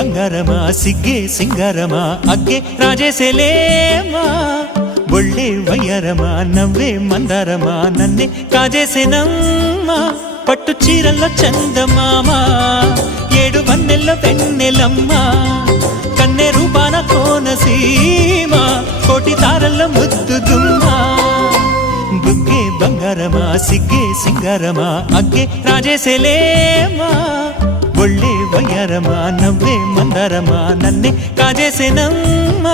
ಬಂಗಾರಮ ಸಿಗ್ಗೆ ಸಿಂಗಾರಮ ಅಗ್ಗೆ ರಾಜೇಸೆಲೇಮಾ ಒಳ್ಳೆ వయ్యారమ నవ్వే మందారమ నన్నే కాజేసేనమ్మ పట్టు చీరల్లో చందమామ ఏడు వన్నెల్లో వెన్నెలమ్మ కన్నె రూపాన కోనసీమ కోటి తారల్లో ముద్దు దుమ్మ బుగ్గే బంగారమ సిగ్గే సింగారమ అగ్గే రాజేసెలేమా ఒళ్ళే వయ్యారమ నవ్వే మందారమ నన్నే కాజేసేనమ్మ